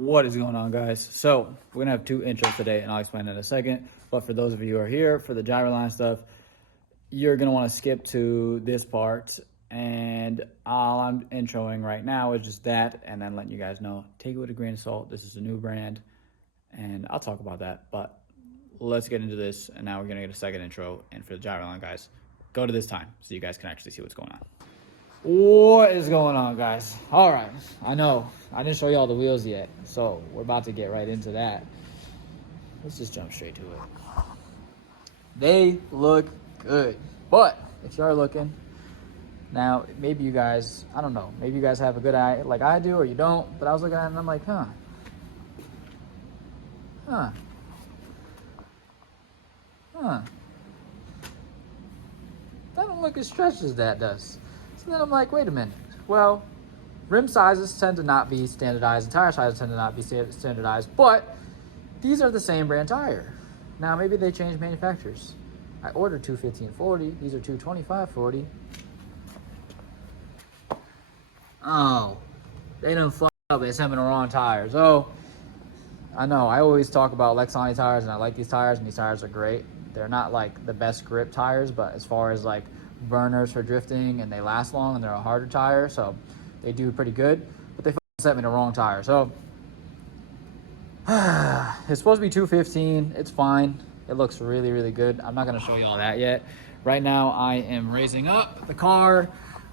What is going on, guys? So we're gonna have two intros today, and I'll explain in a second. But for those of you who are here for the Gyraline stuff, you're gonna want to skip to this part, and all I'm introing right now is just that, and then letting you guys know, take it with a grain of salt. This is a new brand, and I'll talk about that. But let's get into this, and now we're gonna get a second intro. And for the Gyraline guys, go to this time so you guys can actually see what's going on. What is going on, guys? All right, I know I didn't show you all the wheels yet, so we're about to get right into that. Let's just jump straight to it. They look good, but if you are looking now, maybe you guys, I don't know, maybe you guys have a good eye like I do, or you don't. But I was looking at it and I'm like, that don't look as stretched as that does. So then I'm like, wait a minute. Well, rim sizes tend to not be standardized, and tire sizes tend to not be standardized, but these are the same brand tire. Now, maybe they changed manufacturers. I ordered two 1540. These are two 2540. Oh, they done fucked up. They sent me the wrong tires. Oh, I know. I always talk about Lexani tires, and I like these tires, and these tires are great. They're not like the best grip tires, but as far as like burners for drifting, and they last long, and they're a harder tire, so they do pretty good. But they sent me the wrong tire. So it's supposed to be 215. It's fine. It looks really, really good. I'm not going to show you all that yet. Right now, I am raising up the car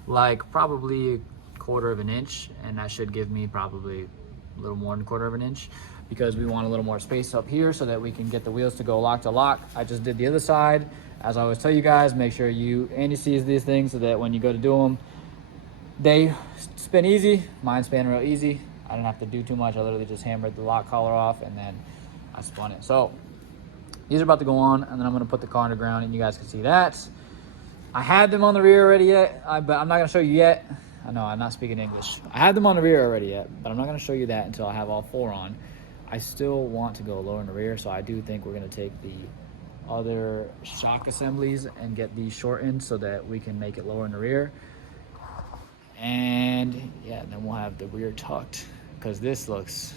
like probably a quarter of an inch, and that should give me probably a little more than a quarter of an inch, because we want a little more space up here so that we can get the wheels to go lock to lock. I just did the other side. As I always tell you guys, make sure Andy sees these things so that when you go to do them, they spin easy. Mine spin real easy. I didn't have to do too much. I literally just hammered the lock collar off, and then I spun it. So these are about to go on, and then I'm gonna put the car on the ground, and you guys can see that. I had them on the rear already yet, but I'm not gonna show you yet. I know I'm not speaking English. I had them on the rear already yet, but I'm not gonna show you that until I have all four on. I still want to go lower in the rear, so I do think we're gonna take the other shock assemblies and get these shortened so that we can make it lower in the rear. And yeah, then we'll have the rear tucked, because this looks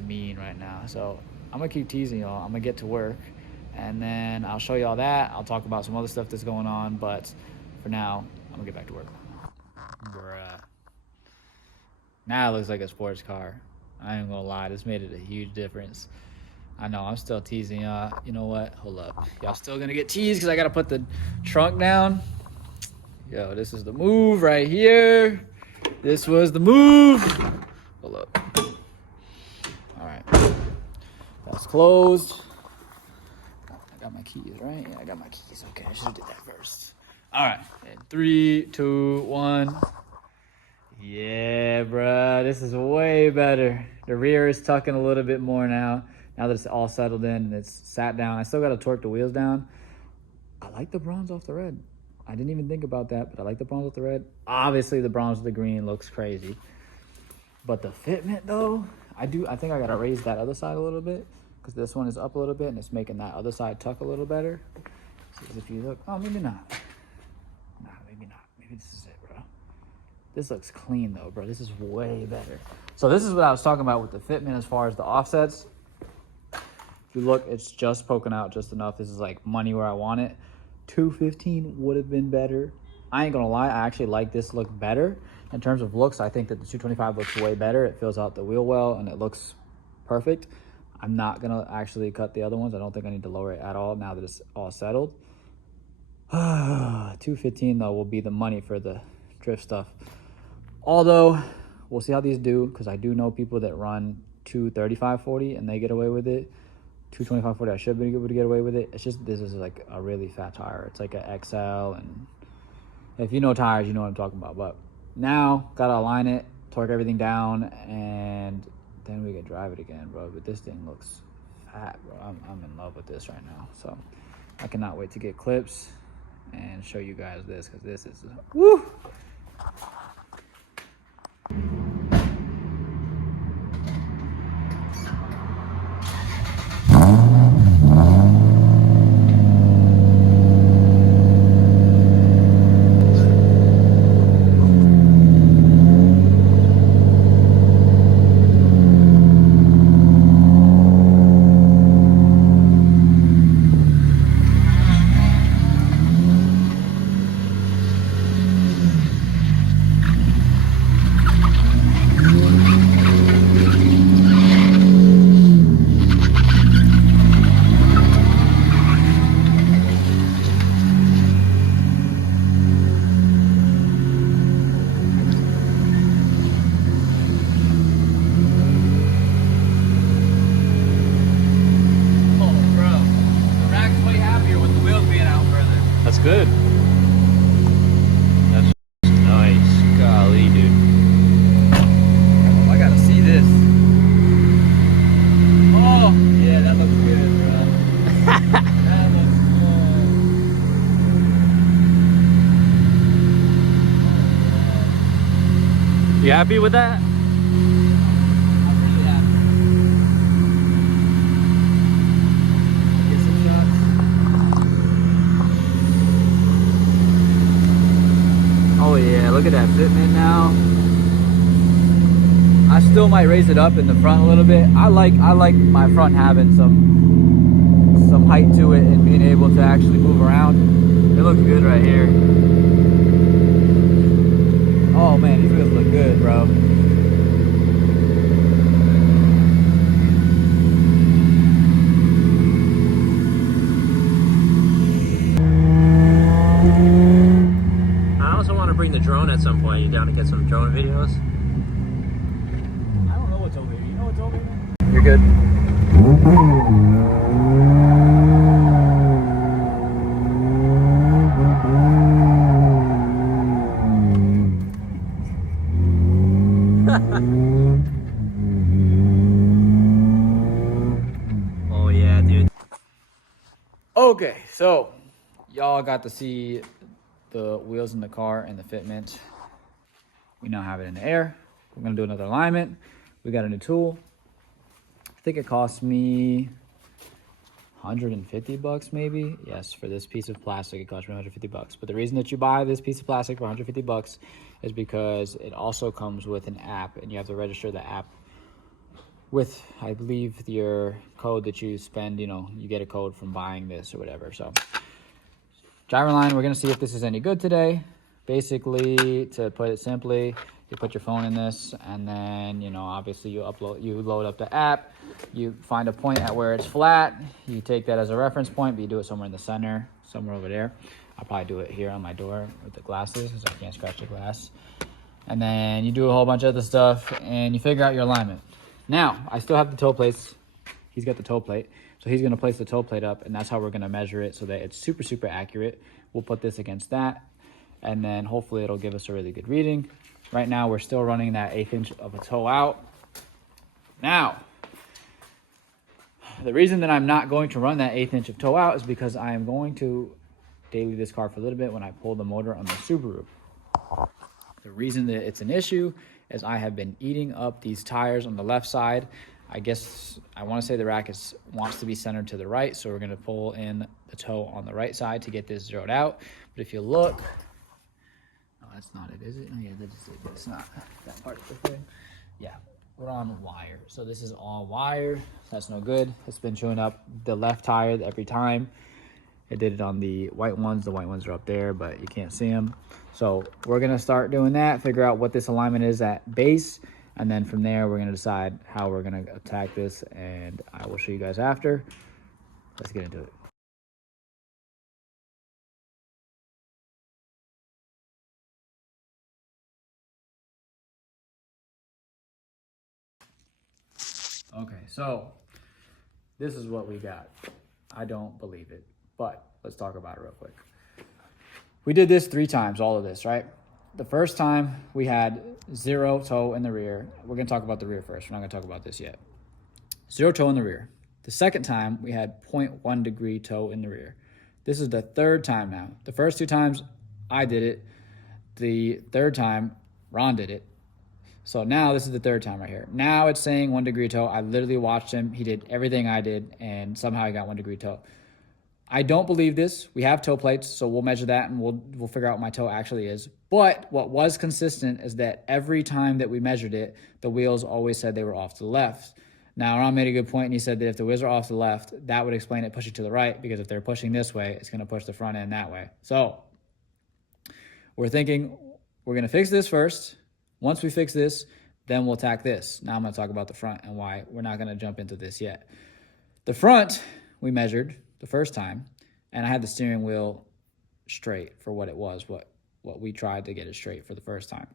mean right now. So I'm gonna keep teasing y'all. I'm gonna get to work, and then I'll show you all that. I'll talk about some other stuff that's going on, but for now, I'm gonna get back to work. Bruh. Now it looks like a sports car. I ain't gonna lie, this made it a huge difference. I know, I'm still teasing y'all. You know what? Hold up. Y'all still gonna get teased because I gotta put the trunk down. Yo, this is the move right here. This was the move. Hold up. All right. That's closed. I got my keys, right? Yeah, I got my keys. Okay, I should have did that first. All right. And 3, 2, 1. Yeah, bruh. This is way better. The rear is tucking a little bit more now. Now that it's all settled in and it's sat down. I still got to torque the wheels down. I like the bronze off the red. I didn't even think about that, but I like the bronze with the red. Obviously, the bronze with the green looks crazy. But the fitment, though, I think I got to raise that other side a little bit, because this one is up a little bit, and it's making that other side tuck a little better. So if you look, oh, maybe not. Nah, maybe not. Maybe this is it, bro. This looks clean, though, bro. This is way better. So this is what I was talking about with the fitment as far as the offsets. If you look, it's just poking out just enough. This is like money where I want it. 215 would have been better. I ain't gonna lie, I actually like this look better. In terms of looks, I think that the 225 looks way better. It fills out the wheel well, and it looks perfect. I'm not gonna actually cut the other ones. I don't think I need to lower it at all now that it's all settled. 215 though will be the money for the drift stuff. Although, we'll see how these do, because I do know people that run 235/40 and they get away with it. 225/40, I should be able to get away with it. It's just, this is like a really fat tire. It's like an XL, and if you know tires, you know what I'm talking about. But now, gotta align it, torque everything down, and then we can drive it again, bro. But this thing looks fat, bro. I'm in love with this right now. So I cannot wait to get clips and show you guys this, because this is, woo! good. That's nice. Golly, dude. I gotta see this. Oh, yeah, that looks good, bro. That looks good. You happy with that? I'm really happy. Get some shots. Oh yeah, look at that fitment now. I still might raise it up in the front a little bit. I like my front having some height to it and being able to actually move around. It looks good right here. Oh man, these wheels look good, bro. I also want to bring the drone at some point. You down to get some drone videos? I don't know what's over here. You know what's over here? You're good. Oh yeah, dude. Okay, so y'all got to see the wheels in the car and the fitment. We now have it in the air. We're gonna do another alignment. We got a new tool. I think it cost me 150 bucks maybe. Yes, for this piece of plastic, it cost me 150 bucks. But the reason that you buy this piece of plastic for 150 bucks is because it also comes with an app, and you have to register the app with, I believe, your code that you spend. You know, you get a code from buying this or whatever. So Gyraline, we're gonna see if this is any good today. Basically, to put it simply, you put your phone in this, and then, you know, obviously you load up the app, you find a point at where it's flat, you take that as a reference point, but you do it somewhere in the center, somewhere over there. I'll probably do it here on my door with the glasses, because I can't scratch the glass. And then you do a whole bunch of other stuff, and you figure out your alignment. Now, I still have the toe plates. He's got the toe plate. So he's gonna place the toe plate up, and that's how we're gonna measure it so that it's super, super accurate. We'll put this against that, and then hopefully it'll give us a really good reading. Right now, we're still running that 1/8 inch of a toe out. Now, the reason that I'm not going to run that 1/8 inch of toe out is because I am going to daily this car for a little bit when I pull the motor on the Subaru. The reason that it's an issue is I have been eating up these tires on the left side. I guess I want to say the rack wants to be centered to the right, so we're going to pull in the toe on the right side to get this zeroed out. But if you look, oh, that's not it, is it? Oh yeah, that is it. It's not that part of the thing. Yeah, we're on wire. So this is all wire. That's no good. It's been chewing up the left tire every time. It did it on the white ones. The white ones are up there, but you can't see them. So we're gonna start doing that, figure out what this alignment is at base, and then from there, we're gonna decide how we're gonna attack this, and I will show you guys after. Let's get into it. Okay, so this is what we got. I don't believe it, but let's talk about it real quick. We did this 3 times, all of this, right? The first time we had 0 toe in the rear. We're gonna talk about the rear first. We're not gonna talk about this yet. 0 toe in the rear. The second time we had 0.1 degree toe in the rear. This is the 3rd time now. The first 2 times I did it. The 3rd time Ron did it. So now this is the 3rd time right here. Now it's saying 1 degree toe. I literally watched him. He did everything I did, and somehow he got 1 degree toe. I don't believe this. We have toe plates, so we'll measure that and we'll figure out what my toe actually is. But what was consistent is that every time that we measured it, the wheels always said they were off to the left. Now, Ron made a good point, and he said that if the wheels are off to the left, that would explain it pushing to the right, because if they're pushing this way, it's going to push the front end that way. So we're thinking we're going to fix this first. Once we fix this, then we'll attack this. Now I'm going to talk about the front and why we're not going to jump into this yet. The front, we measured the first time, and I had the steering wheel straight for what it was, what we tried to get it straight for the first time.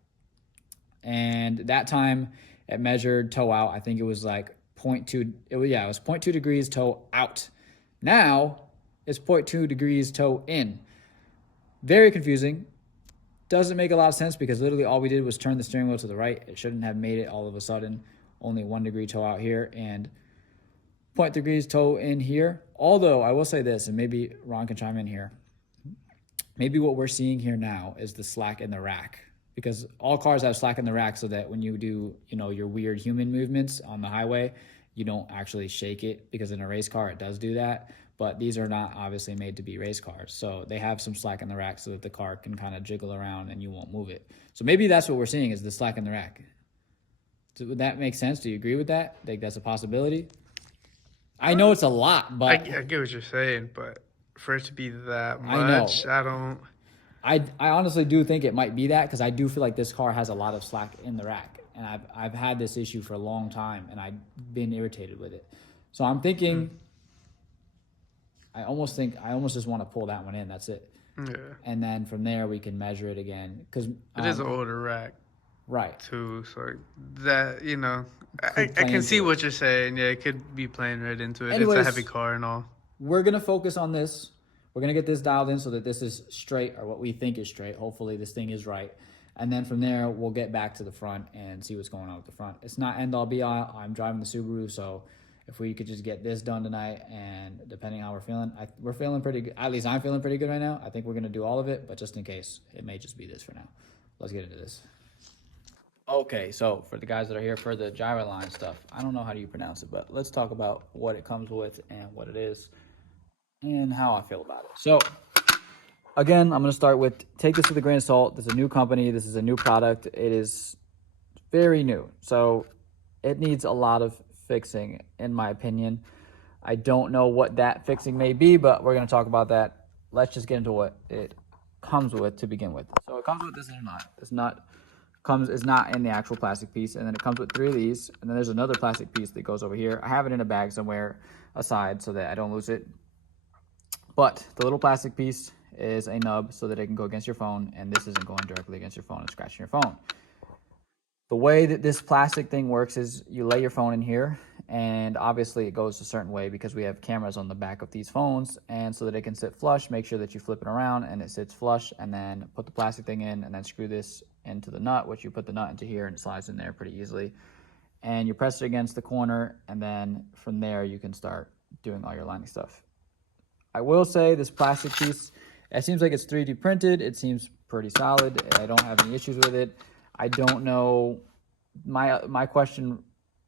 And that time it measured toe out. I think it was like 0.2. It was 0.2 degrees toe out. Now it's 0.2 degrees toe in. Very confusing. Doesn't make a lot of sense because literally all we did was turn the steering wheel to the right. It shouldn't have made it all of a sudden. Only 1 degree toe out here and 0.3 degrees toe in here. Although I will say this, and maybe Ron can chime in here. Maybe what we're seeing here now is the slack in the rack, because all cars have slack in the rack so that when you do, your weird human movements on the highway, you don't actually shake it, because in a race car it does do that. But these are not obviously made to be race cars. So they have some slack in the rack so that the car can kind of jiggle around and you won't move it. So maybe that's what we're seeing is the slack in the rack. So would that make sense? Do you agree with that? Think that's a possibility? I know it's a lot, but I get what you're saying, but for it to be that much, I don't. I honestly do think it might be that, because I do feel like this car has a lot of slack in the rack, and I've had this issue for a long time, and I've been irritated with it. So I'm thinking, I almost just want to pull that one in. That's it. Yeah. And then from there we can measure it again, because it is an older rack, right? Too, so that I can see what you're saying. Yeah, it could be playing right into it. Anyways, it's a heavy car and all. We're gonna focus on this. We're gonna get this dialed in so that this is straight, or what we think is straight. Hopefully this thing is right. And then from there, we'll get back to the front and see what's going on with the front. It's not end all be all. I'm driving the Subaru, so if we could just get this done tonight, and depending on how we're feeling, we're feeling pretty good. At least I'm feeling pretty good right now. I think we're gonna do all of it, but just in case, it may just be this for now. Let's get into this. Okay, so for the guys that are here for the Gyraline stuff, I don't know how do you pronounce it, but let's talk about what it comes with and what it is and how I feel about it. So again, I'm going to start with, take this with a grain of salt. This is a new company. This is a new product. It is very new. So it needs a lot of fixing, in my opinion. I don't know what that fixing may be, but we're going to talk about that. Let's just get into what it comes with to begin with. So it comes with this nut. This nut is not in the actual plastic piece, and then it comes with 3 of these, and then there's another plastic piece that goes over here. I have it in a bag somewhere aside so that I don't lose it. But the little plastic piece is a nub so that it can go against your phone, and this isn't going directly against your phone and scratching your phone. The way that this plastic thing works is you lay your phone in here, and obviously it goes a certain way because we have cameras on the back of these phones, and so that it can sit flush, make sure that you flip it around and it sits flush, and then put the plastic thing in, and then screw this into the nut, which you put the nut into here and it slides in there pretty easily. And you press it against the corner, and then from there you can start doing all your lining stuff. I will say this plastic piece, it seems like it's 3D printed. It seems pretty solid. I don't have any issues with it. I don't know. My question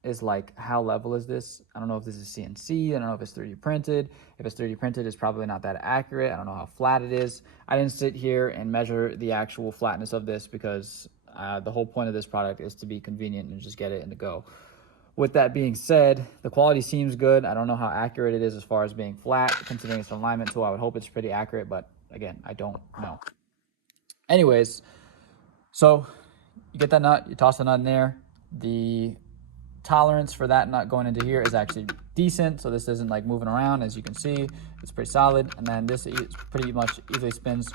is like, how level is this? I don't know if this is CNC. I don't know if it's 3D printed. If it's 3D printed, it's probably not that accurate. I don't know how flat it is. I didn't sit here and measure the actual flatness of this because the whole point of this product is to be convenient and just get it and to go. With that being said, the quality seems good. I don't know how accurate it is as far as being flat. Considering it's an alignment tool, I would hope it's pretty accurate, but again, I don't know. Anyways, so you get that nut, you toss the nut in there. The tolerance for that nut going into here is actually decent, so this isn't like moving around. As you can see, it's pretty solid. And then this pretty much easily spins,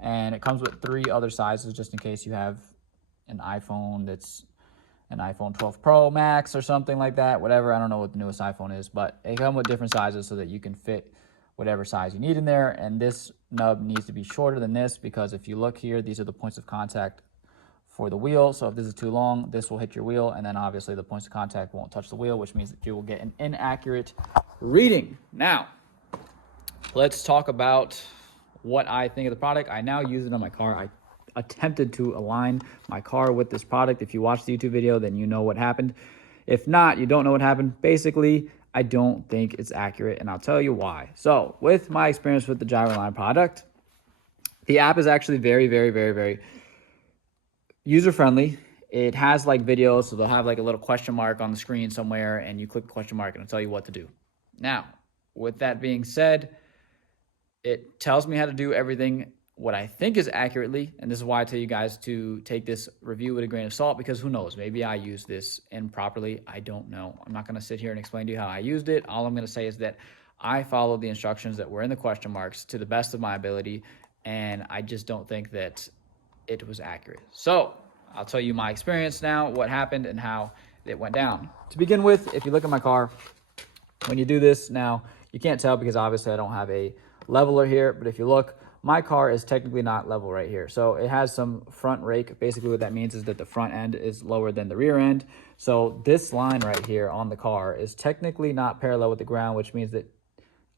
and it comes with 3 other sizes just in case you have an iPhone that's an iPhone 12 Pro Max or something like that, whatever. I don't know what the newest iPhone is, but they come with different sizes so that you can fit whatever size you need in there. And this nub needs to be shorter than this, because if you look here, these are the points of contact for the wheel. So if this is too long, this will hit your wheel, and then obviously the points of contact won't touch the wheel, which means that you will get an inaccurate reading. Now, let's talk about what I think of the product. I now use it on my car. I attempted to align my car with this product. If you watched the YouTube video, then you know what happened. If not, you don't know what happened. Basically, I don't think it's accurate, and I'll tell you why. So with my experience with the Gyraline product, the app is actually very, very, very, very user-friendly. It has like videos, so they'll have like a little question mark on the screen somewhere, and you click the question mark and it'll tell you what to do. Now, with that being said, it tells me how to do everything what I think is accurately, and this is why I tell you guys to take this review with a grain of salt, because who knows, maybe I use this improperly. I don't know. I'm not going to sit here and explain to you how I used it. All I'm going to say is that I followed the instructions that were in the question marks to the best of my ability, and I just don't think that it was accurate. So I'll tell you my experience now, what happened and how it went down. To begin with, if you look at my car, when you do this now, you can't tell because obviously I don't have a leveler here, but if you look, my car is technically not level right here. So it has some front rake. Basically what that means is that the front end is lower than the rear end. So this line right here on the car is technically not parallel with the ground, which means that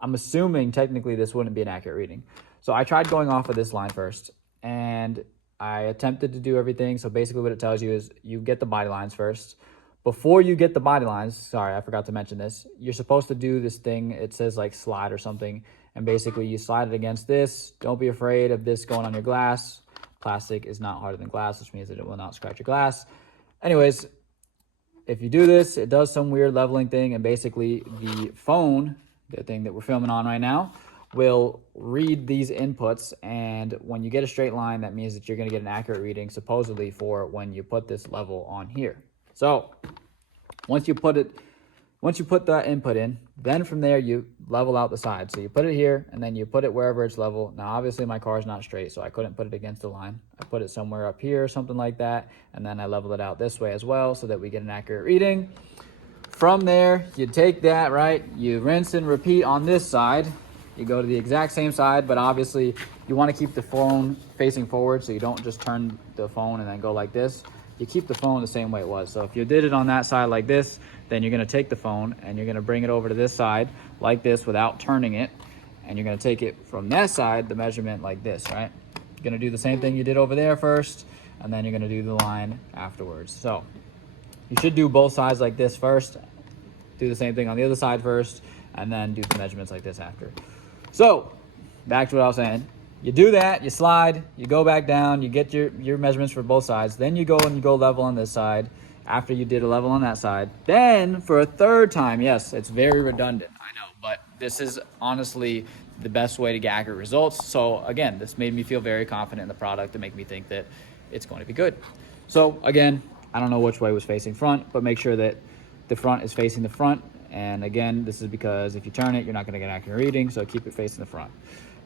I'm assuming technically this wouldn't be an accurate reading. So I tried going off of this line first, and I attempted to do everything. So basically what it tells you is you get the body lines first. Before you get the body lines, sorry, I forgot to mention this, you're supposed to do this thing. It says like slide or something. And basically you slide it against this. Don't be afraid of this going on your glass. Plastic is not harder than glass, which means that it will not scratch your glass. Anyways, if you do this, it does some weird leveling thing. And basically the phone, the thing that we're filming on right now, will read these inputs. And when you get a straight line, that means that you're going to get an accurate reading, supposedly, for when you put this level on here. So once you put that input in, then from there you level out the side. So you put it here and then you put it wherever it's level. Now obviously my car is not straight, so I couldn't put it against the line. I put it somewhere up here or something like that, and then I level it out this way as well so that we get an accurate reading. From there, you take that, right? You rinse and repeat on this side. You go to the exact same side, but obviously you want to keep the phone facing forward, so you don't just turn the phone and then go like this. You keep the phone the same way it was. So if you did it on that side like this, then you're going to take the phone and you're going to bring it over to this side like this without turning it. And you're going to take it from that side, the measurement like this, right? You're going to do the same thing you did over there first, and then you're going to do the line afterwards. So you should do both sides like this first, do the same thing on the other side first, and then do the measurements like this after. So back to what I was saying. You do that, you slide, you go back down, you get your measurements for both sides. Then you go and you go level on this side after you did a level on that side. Then for a third time, yes, it's very redundant, I know, but this is honestly the best way to get accurate results. So again, this made me feel very confident in the product to make me think that it's going to be good. So again, I don't know which way was facing front, but make sure that the front is facing the front. And again, this is because if you turn it, you're not going to get an accurate reading, so keep it facing the front.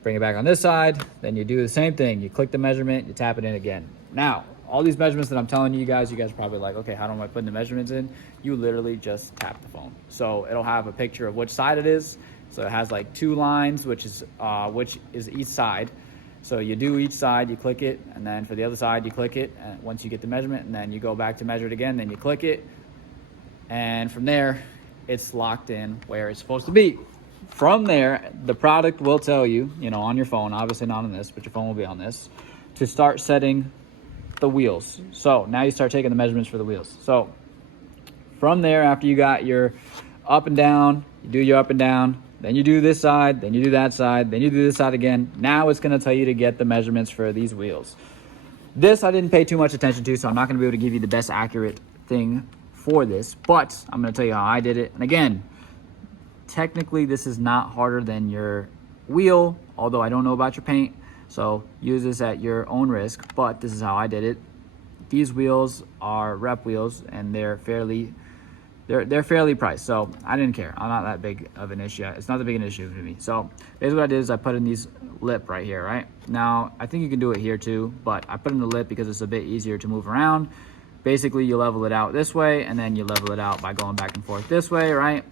Bring it back on this side, then you do the same thing. You click the measurement, you tap it in again. Now, all these measurements that I'm telling you guys are probably like, okay, how do I put the measurements in? You literally just tap the phone. So it'll have a picture of which side it is. So it has like 2 lines, which is each side. So you do each side, you click it, and then for the other side, you click it. And once you get the measurement, and then you go back to measure it again, then you click it. And from there, it's locked in where it's supposed to be. From there, the product will tell you, on your phone, obviously not on this, but your phone will be on this, to start setting the wheels. So now you start taking the measurements for the wheels. So from there, after you got your up and down, you do your up and down, then you do this side, then you do that side, then you do this side again. Now it's going to tell you to get the measurements for these wheels. This I didn't pay too much attention to, so I'm not going to be able to give you the best accurate thing for this, but I'm going to tell you how I did it. And again, technically this is not harder than your wheel, although I don't know about your paint, so use this at your own risk, but this is how I did it. These wheels are rep wheels, and they're fairly priced, so I didn't care. I'm not that big of an issue. It's not that big an issue to me. So basically what I did is I put in these lip right here, right? Now, I think you can do it here too, but I put in the lip because it's a bit easier to move around. Basically, you level it out this way, and then you level it out by going back and forth this way, right?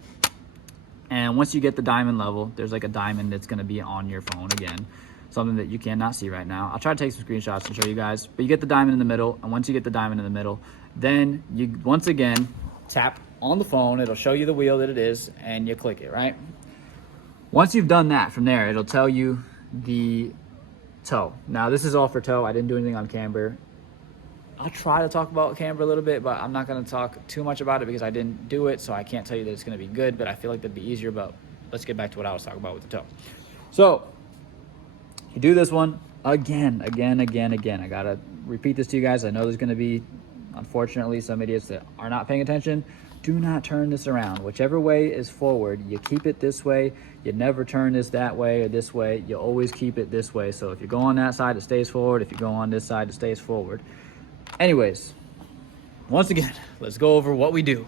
And once you get the diamond level, there's like a diamond that's going to be on your phone again, something that you cannot see right now. I'll try to take some screenshots and show you guys, but you get the diamond in the middle, and once you get the diamond in the middle, then you once again tap on the phone. It'll show you the wheel that it is, and you click it, right? Once you've done that, from there, it'll tell you the toe. Now, this is all for toe. I didn't do anything on camber. I'll try to talk about camber a little bit, but I'm not going to talk too much about it because I didn't do it, so I can't tell you that it's going to be good, but I feel like that'd be easier. But let's get back to what I was talking about with the toe. So you do this one again. I got to repeat this to you guys. I know there's going to be, unfortunately, some idiots that are not paying attention. Do not turn this around. Whichever way is forward, you keep it this way. You never turn this that way or this way. You always keep it this way. So if you go on that side, it stays forward. If you go on this side, it stays forward. Anyways, once again, let's go over what we do.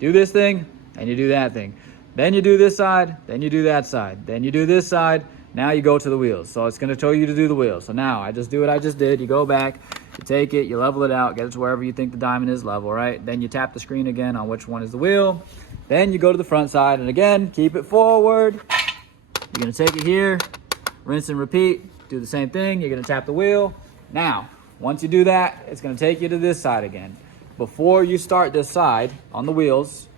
Do this thing, and you do that thing. Then you do this side, then you do that side. Then you do this side, now you go to the wheels. So it's gonna tell you to do the wheels. So now I just do what I just did. You go back, you take it, you level it out, get it to wherever you think the diamond is level, right? Then you tap the screen again on which one is the wheel. Then you go to the front side, and again, keep it forward. You're gonna take it here, rinse and repeat. Do the same thing. You're gonna tap the wheel. Now, once you do that, it's gonna take you to this side again. Before you start this side on the wheels,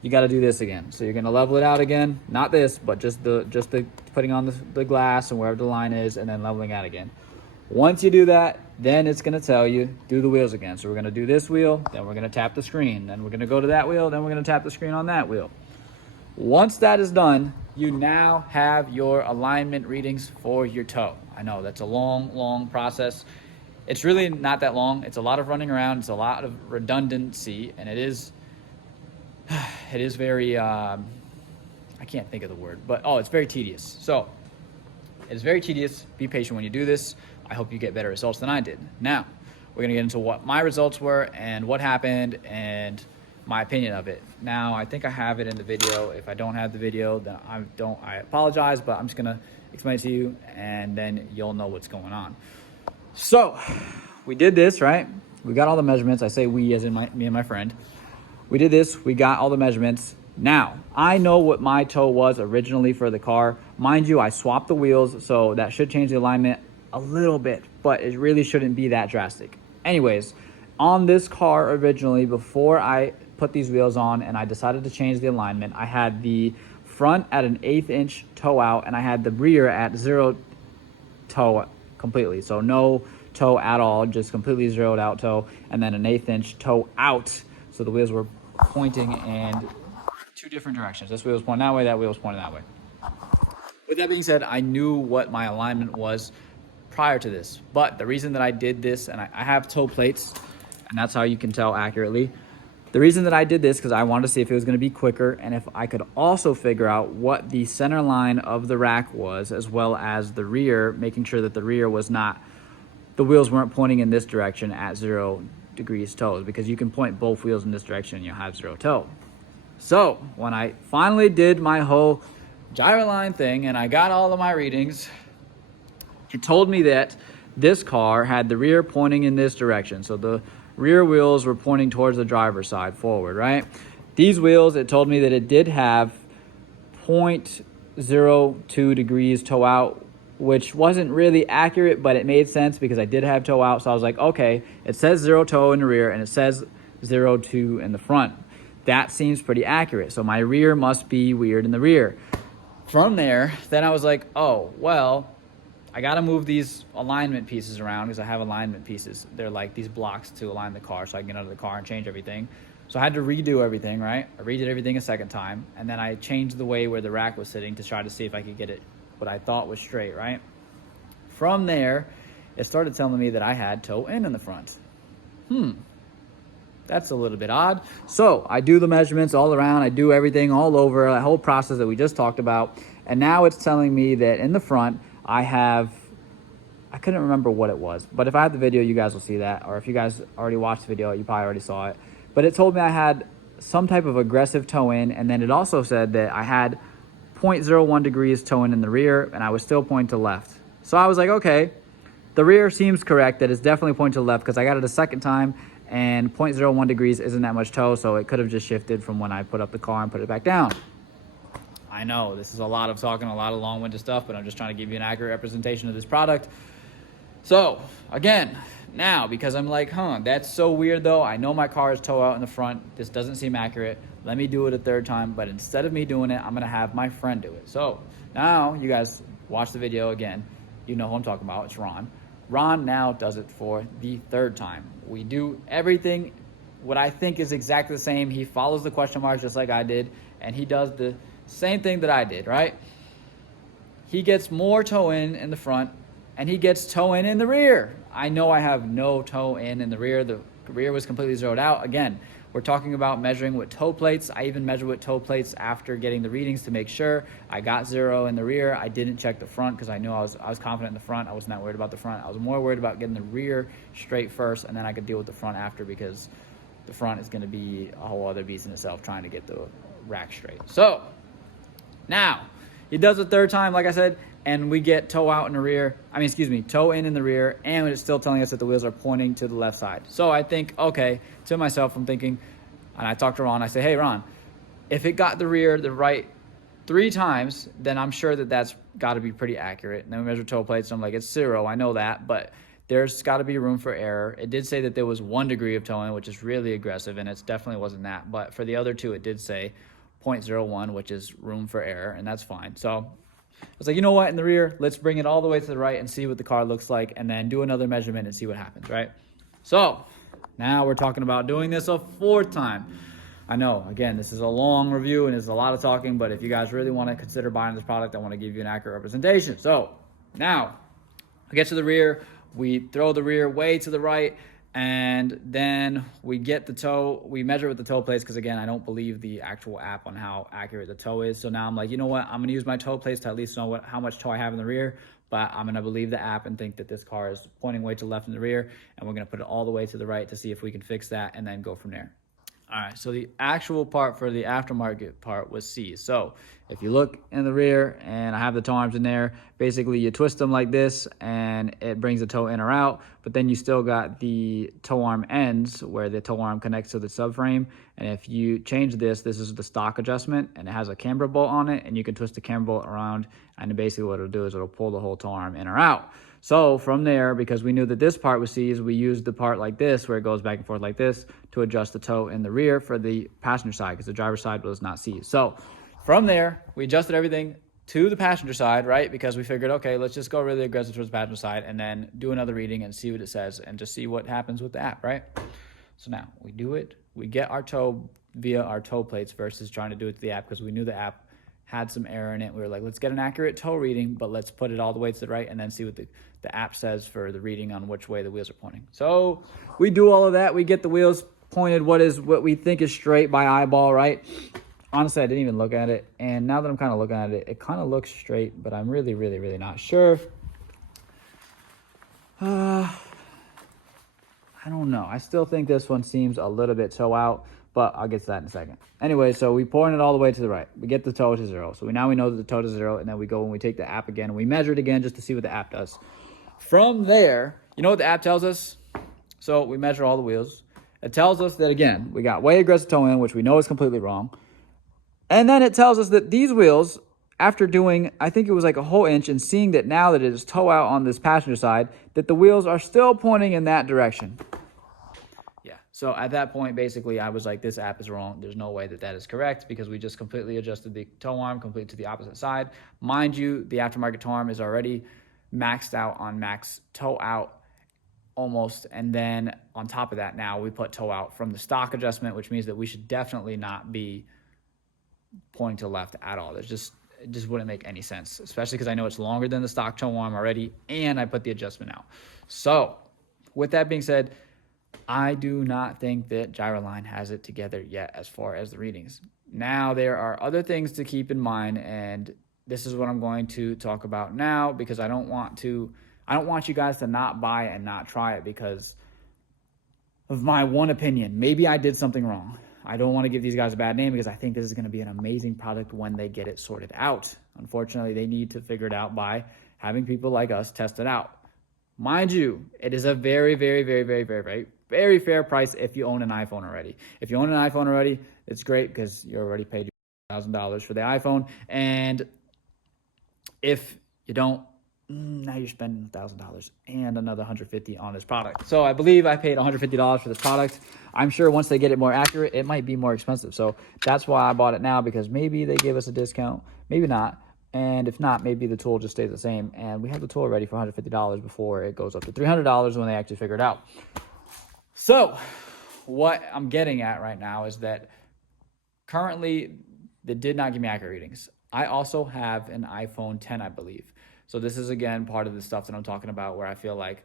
you gotta do this again. So you're gonna level it out again. Not this, but just the putting on the glass and wherever the line is, and then leveling out again. Once you do that, then it's gonna tell you, do the wheels again. So we're gonna do this wheel, then we're gonna tap the screen. Then we're gonna go to that wheel, then we're gonna tap the screen on that wheel. Once that is done, you now have your alignment readings for your toe. I know that's a long process. It's really not that long. It's a lot of running around. It's a lot of redundancy, and it is very, I can't think of the word, but it's very tedious. So it is very tedious. Be patient when you do this. I hope you get better results than I did. Now, we're gonna get into what my results were and what happened and my opinion of it. Now, I think I have it in the video. If I don't have the video, then I apologize, but I'm just gonna explain it to you and then you'll know what's going on. So, we did this, right? We got all the measurements. I say we as in me and my friend. We did this, we got all the measurements. Now, I know what my toe was originally for the car. Mind you, I swapped the wheels, so that should change the alignment a little bit, but it really shouldn't be that drastic. Anyways, on this car originally, before I put these wheels on and I decided to change the alignment, I had the front at an 1/8 inch toe out and I had the rear at 0 toe completely. So no toe at all, just completely zeroed out toe, and then an 1/8 inch toe out. So the wheels were pointing in 2 different directions. This wheel was pointing that way, that wheel was pointing that way. With that being said, I knew what my alignment was prior to this, but the reason that I did this, and I have toe plates, and that's how you can tell accurately. The reason that I did this, because I wanted to see if it was going to be quicker, and if I could also figure out what the center line of the rack was, as well as the rear, making sure that the rear was not, the wheels weren't pointing in this direction at 0 degrees toes, because you can point both wheels in this direction and you'll have 0 toe. So when I finally did my whole Gyraline thing and I got all of my readings, it told me that this car had the rear pointing in this direction. So the rear wheels were pointing towards the driver's side forward, right? These wheels, it told me that it did have 0.02 degrees toe out, which wasn't really accurate, but it made sense because I did have toe out. So I was like, okay, it says 0 toe in the rear and it says 0.2 in the front. That seems pretty accurate. So my rear must be weird in the rear. From there, then I was like, oh, well, I got to move these alignment pieces around because I have alignment pieces. They're like these blocks to align the car so I can get out of the car and change everything. So I had to redo everything, right? I redid everything a second time, and then I changed the way where the rack was sitting to try to see if I could get it what I thought was straight, right? From there, it started telling me that I had toe in the front. That's a little bit odd. So I do the measurements all around. I do everything all over, that whole process that we just talked about. And now it's telling me that in the front, I couldn't remember what it was, but if I have the video, you guys will see that. Or if you guys already watched the video, you probably already saw it. But it told me I had some type of aggressive toe in, and then it also said that I had 0.01 degrees toe in the rear, and I was still pointing to the left. So I was like, okay, the rear seems correct, that it's definitely pointing to the left because I got it a second time, and 0.01 degrees isn't that much toe, so it could have just shifted from when I put up the car and put it back down. I know this is a lot of talking, a lot of long-winded stuff, but I'm just trying to give you an accurate representation of this product. So again, now, because I'm like, that's so weird though. I know my car is toe out in the front. This doesn't seem accurate. Let me do it a third time, but instead of me doing it, I'm gonna have my friend do it. So now you guys watch the video again. You know who I'm talking about, it's Ron. Ron now does it for the third time. We do everything, what I think is exactly the same. He follows the question marks just like I did, and he does the same thing that I did, right? He gets more toe in the front, and he gets toe in the rear. I know I have no toe in the rear. The rear was completely zeroed out. Again, we're talking about measuring with toe plates. I even measured with toe plates after getting the readings to make sure I got 0 in the rear. I didn't check the front because I knew I was confident in the front. I was not worried about the front. I was more worried about getting the rear straight first, and then I could deal with the front after, because the front is going to be a whole other beast in itself trying to get the rack straight. So now he does it third time, like I said, and we get toe out in the rear. Toe in the rear, and it's still telling us that the wheels are pointing to the left side. So I think, okay, to myself, I'm thinking, and I talked to Ron, I say, hey, Ron, if it got the rear the right 3 times, then I'm sure that that's got to be pretty accurate. And then we measured toe plates, and I'm like, it's 0. I know that, but there's got to be room for error. It did say that there was 1 degree of toe in, which is really aggressive, and it definitely wasn't that. But for the other two, it did say 0.01, which is room for error, and that's fine. So I was like, you know what, in the rear, let's bring it all the way to the right and see what the car looks like, and then do another measurement and see what happens, right? So now we're talking about doing this a 4th time. I know, again, this is a long review and it's a lot of talking, but if you guys really want to consider buying this product, I want to give you an accurate representation. So now I get to the rear, we throw the rear way to the right, and then we get the toe, we measure with the toe plates, because again, I don't believe the actual app on how accurate the toe is. So now I'm like, you know what, I'm going to use my toe plates to at least know how much toe I have in the rear, but I'm going to believe the app and think that this car is pointing way to the left in the rear, and we're going to put it all the way to the right to see if we can fix that and then go from there. All right, so the actual part for the aftermarket part was C. So if you look in the rear, and I have the toe arms in there, basically you twist them like this and it brings the toe in or out, but then you still got the toe arm ends where the toe arm connects to the subframe. And if you change this is the stock adjustment, and it has a camber bolt on it, and you can twist the camber bolt around, and basically what it'll do is it'll pull the whole toe arm in or out. So from there, because we knew that this part was C's, we used the part like this, where it goes back and forth like this, to adjust the toe in the rear for the passenger side, because the driver's side was not C's. So from there, we adjusted everything to the passenger side, right? Because we figured, okay, let's just go really aggressive towards the passenger side and then do another reading and see what it says and just see what happens with the app, right? So now we do it. We get our toe via our toe plates versus trying to do it to the app, because we knew the app had some error in it. We were like, let's get an accurate toe reading, but let's put it all the way to the right and then see what the app says for the reading on which way the wheels are pointing. So we do all of that. We get the wheels pointed what we think is straight by eyeball, right? Honestly, I didn't even look at it. And now that I'm kind of looking at it, it kind of looks straight, but I'm really, really, really not sure. I don't know. I still think this one seems a little bit toe out, but I'll get to that in a second. Anyway, so we point it all the way to the right. We get the toe to 0. So now we know that the toe to 0, and then we go and we take the app again and we measure it again just to see what the app does. From there, you know what the app tells us? So we measure all the wheels. It tells us that, again, we got way aggressive toe in, which we know is completely wrong. And then it tells us that these wheels, after doing, I think it was like a whole inch, and seeing that now that it is toe out on this passenger side, that the wheels are still pointing in that direction. Yeah, so at that point, basically, I was like, this app is wrong. There's no way that that is correct, because we just completely adjusted the toe arm completely to the opposite side. Mind you, the aftermarket toe arm is already maxed out on max toe out almost, and then on top of that, now we put toe out from the stock adjustment, which means that we should definitely not be pointing to the left at all. It just wouldn't make any sense, especially because I know it's longer than the stock toe arm already, and I put the adjustment out. So with that being said, I do not think that Gyraline has it together yet as far as the readings. Now, there are other things to keep in mind, and this is what I'm going to talk about now, because I don't want you guys to not buy it and not try it because of my one opinion. Maybe I did something wrong. I don't want to give these guys a bad name, because I think this is going to be an amazing product when they get it sorted out. Unfortunately, they need to figure it out by having people like us test it out. Mind you, it is a very, very, very, very, very, very, very fair price if you own an iPhone already. If you own an iPhone already, it's great because you already paid $1,000 for the iPhone. And if you don't, now you're spending $1,000 and another $150 on this product. So I believe I paid $150 for this product. I'm sure once they get it more accurate, it might be more expensive. So that's why I bought it now, because maybe they give us a discount, maybe not. And if not, maybe the tool just stays the same. And we have the tool ready for $150 before it goes up to $300 when they actually figure it out. So what I'm getting at right now is that currently they did not give me accurate readings. I also have an iPhone 10, I believe. So this is, again, part of the stuff that I'm talking about, where I feel like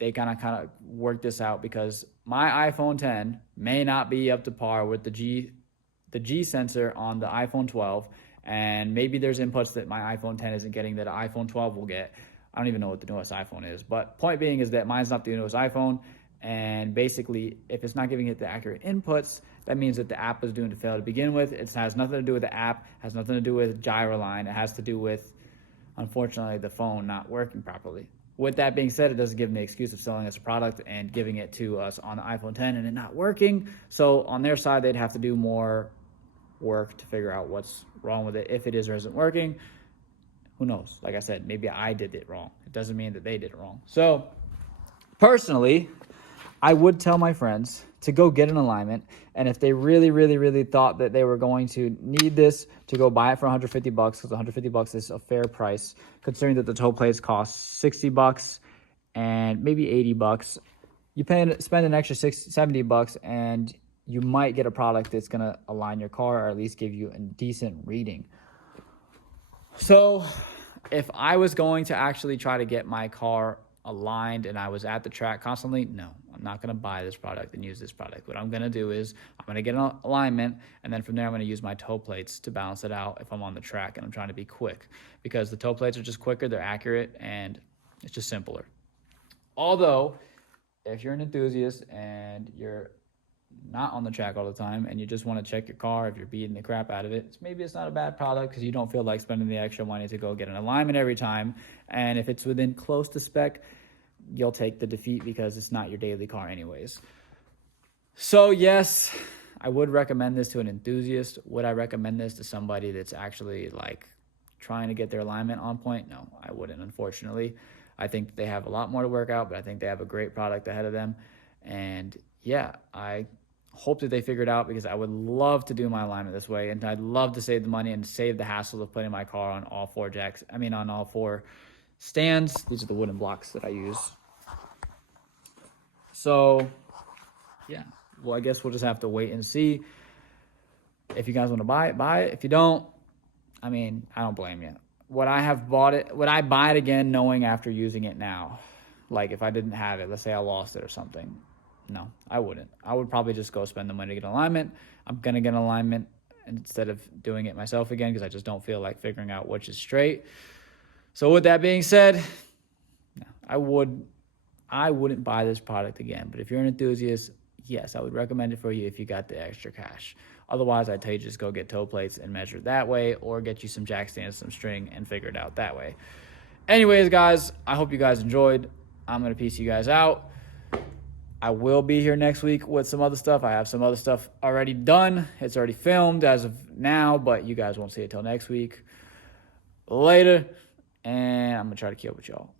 they kind of work this out, because my iPhone 10 may not be up to par with the G sensor on the iPhone 12, and maybe there's inputs that my iPhone 10 isn't getting that an iPhone 12 will get. I don't even know what the newest iPhone is, but point being is that mine's not the newest iPhone, and basically, if it's not giving it the accurate inputs, that means that the app was doomed to fail to begin with. It has nothing to do with the app, has nothing to do with Gyraline. It has to do with, unfortunately, the phone not working properly. With that being said, it doesn't give them the excuse of selling us a product and giving it to us on the iPhone 10 and it not working. So on their side, they'd have to do more work to figure out what's wrong with it, if it is or isn't working. Who knows? Like I said, maybe I did it wrong. It doesn't mean that they did it wrong. So personally, I would tell my friends to go get an alignment. And if they really, really, really thought that they were going to need this, to go buy it for $150, because $150 is a fair price, considering that the toe plates cost $60 and maybe $80. You spend an extra $70 and you might get a product that's going to align your car, or at least give you a decent reading. So if I was going to actually try to get my car aligned and I was at the track constantly, no, I'm not going to buy this product and use this product. What I'm going to do is I'm going to get an alignment, and then from there I'm going to use my toe plates to balance it out if I'm on the track and I'm trying to be quick, because the toe plates are just quicker, they're accurate, and it's just simpler. Although if you're an enthusiast and you're not on the track all the time and you just want to check your car, if you're beating the crap out of it, maybe it's not a bad product because you don't feel like spending the extra money to go get an alignment every time. And if it's within close to spec, you'll take the defeat because it's not your daily car anyways. So yes, I would recommend this to an enthusiast. Would I recommend this to somebody that's actually like trying to get their alignment on point? No, I wouldn't, unfortunately. I think they have a lot more to work out, but I think they have a great product ahead of them. And yeah, I hope that they figure it out, because I would love to do my alignment this way, and I'd love to save the money and save the hassle of putting my car on all four on all four stands. These are the wooden blocks that I use. So yeah, well, I guess we'll just have to wait and see. If you guys want to buy it, buy it. If you don't, I mean, I don't blame you. Would I buy it again knowing after using it now? Like if I didn't have it, let's say I lost it or something. No, I wouldn't. I would probably just go spend the money to get an alignment. I'm going to get an alignment instead of doing it myself again, because I just don't feel like figuring out which is straight. So with that being said, no, I wouldn't buy this product again. But if you're an enthusiast, yes, I would recommend it for you if you got the extra cash. Otherwise, I'd tell you just go get toe plates and measure it that way, or get you some jack stands, some string, and figure it out that way. Anyways, guys, I hope you guys enjoyed. I'm going to peace you guys out. I will be here next week with some other stuff. I have some other stuff already done. It's already filmed as of now, but you guys won't see it till next week. Later, and I'm going to try to keep up with y'all.